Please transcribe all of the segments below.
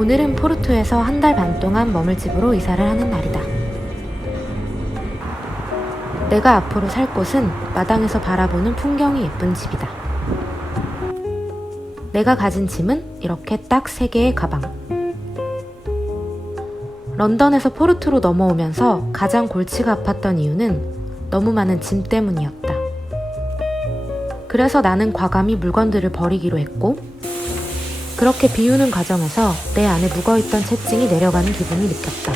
오늘은 포르투에서 한 달 반 동안 머물 집으로 이사를 하는 날이다. 내가 앞으로 살 곳은 마당에서 바라보는 풍경이 예쁜 집이다. 내가 가진 짐은 이렇게 딱 3개의 가방. 런던에서 포르투로 넘어오면서 가장 골치가 아팠던 이유는 너무 많은 짐 때문이었다. 그래서 나는 과감히 물건들을 버리기로 했고, 그렇게 비우는 과정에서 내 안에 묵어있던 채증이 내려가는 기분이 느꼈다.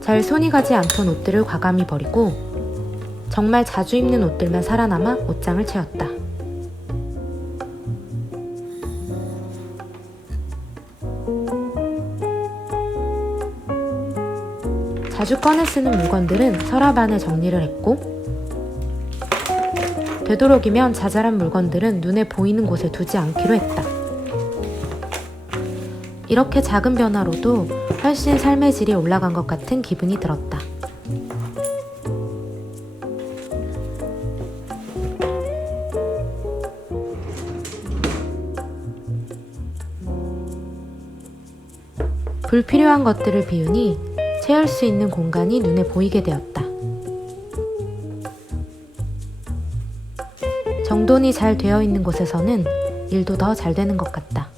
잘 손이 가지 않던 옷들을 과감히 버리고 정말 자주 입는 옷들만 살아남아 옷장을 채웠다. 자주 꺼내 쓰는 물건들은 서랍 안에 정리를 했고, 되도록이면 자잘한 물건들은 눈에 보이는 곳에 두지 않기로 했다. 이렇게 작은 변화로도 훨씬 삶의 질이 올라간 것 같은 기분이 들었다. 불필요한 것들을 비우니 채울 수 있는 공간이 눈에 보이게 되었다. 정돈이 잘 되어 있는 곳에서는 일도 더 잘 되는 것 같다.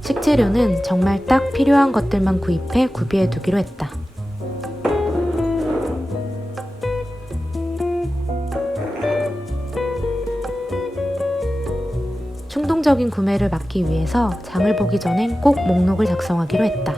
식재료는 정말 딱 필요한 것들만 구입해 구비해 두기로 했다. 충동적인 구매를 막기 위해서 장을 보기 전엔 꼭 목록을 작성하기로 했다.